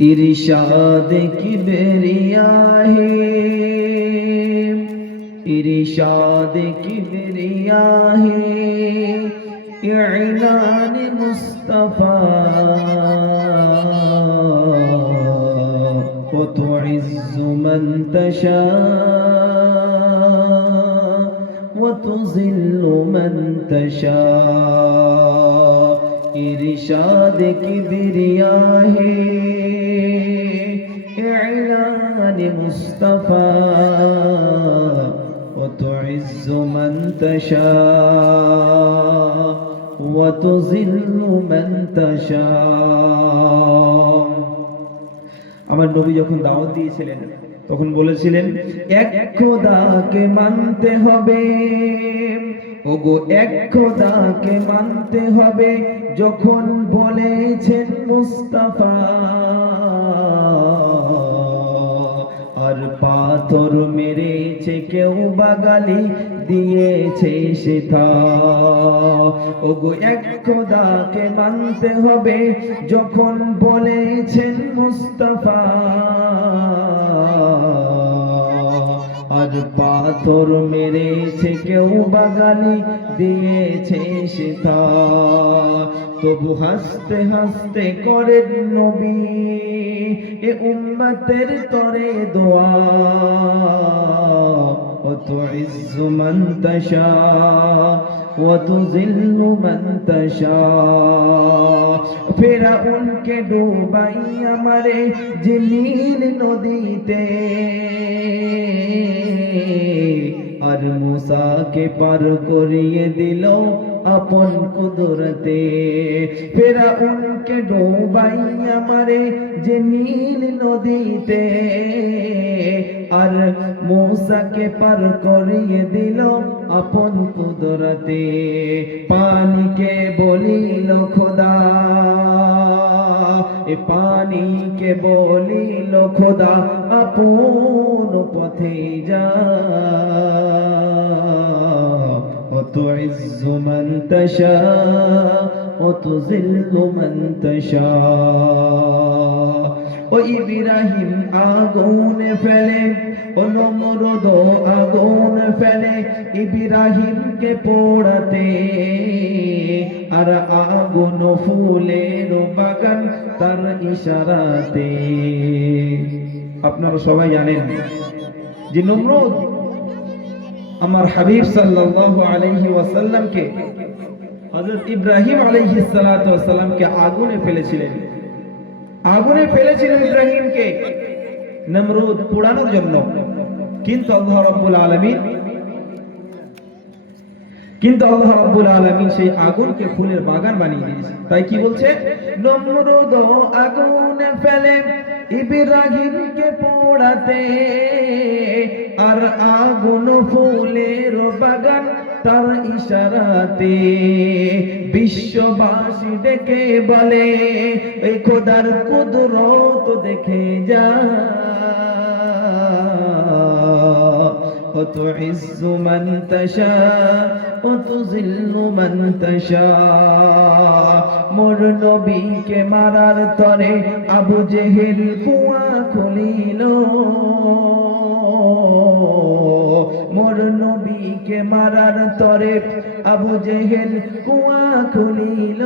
ইরিশাদ কি বেরিয়া হে ইরিশাদ কি বেরিয়া হে ইলান মুস্তফা وتعز من تشاء وتذل من تشاء ارشاد كبرياء है إعلان مصطفى وتعز من تشاء وتذل من تشاء আমার নবী যখন দাওয়াত দিয়েছিলেন তখন বলেছিলেন এক খোদাকে মানতে হবে ওগো এক খোদাকে মানতে হবে যখন বলেছেন মুস্তাফা আর পাথর মেরেছে, কেউ বাগালি দিয়েছে সেথা ওগো এক খোদাকে মানতে হবে, যখন বলেছেন মুস্তাফা। আর পাথর মেরেছে, কেউ বাগালি দিয়েছে সেথা তবু হাসতে হাসতে করেন নবী এ উম্মতের তরে দোয়া وتعز من تشاء وتذل من تشاء ফেরাউনকে ডুবাই আমারে যে নীল নদীতে আর মুসাকে পার করিয়ে দিল আপন কুদরতে। ফেরাউনকে ডোবাই আমারে যে নীল নদীতে। আর মৌসাকে পার করিয়ে দিল আপন কুদরতে। পানিকে বলিল, খোদা। এ পানিকে বলিল, খোদা, আপন পথে যা। وتعز من تشاء وتذل من تشاء ও ইব্রাহিম আগুন ফেলে ও নমরুদ আগুন ফেলে ইব্রাহিমকে পোড়াতে আর আগুন ফুলের বাগান তার ইশারাতে আপনারা সবাই জানেন যে নমরুদ আমার হাবিব সাল্লাল্লাহু আলাইহি ওয়াসাল্লামকে, হযরত ইব্রাহিম আলাইহিস সালাতু ওয়াসাল্লামকে আগুনে ফেলেছিলেন। আগুনে ফেলেছিলেন ইব্রাহিমকে নমরুদ পোড়ানোর জন্য। কিন্তু আল্লাহ রাব্বুল আলামিন, কিন্তু আল্লাহ রাব্বুল আলামিন সেই আগুনকে ফুলের বাগান বানিয়ে দিয়েছে। তাই কি বলছে? নমরুদ আগুন ফেলে ইব্রাহিমকে পোড়াতে। আর আগুন ফুলের বাগান তার ইশারাতে বিশ্ববাসী ডেকে বলে এই খোদার কুদরত দেখে যা وتعز من تشاء وتذل من تشاء মোর নবীকে মারার তরে আবু জেহেল কুয়া খুলিল মোর নবীকে মারার তরে আবু জেহেল কুয়া খুলিল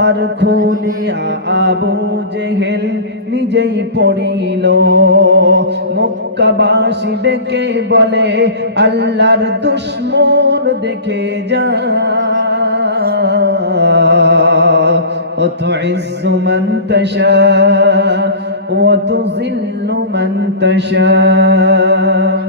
আর খুলিয়া আবু জেহেল নিজেই পড়িল মক্কাবাসী ডেকে বলে আল্লাহর দুশ্মন দেখে যা وتعز من تشاء وتذل من تشاء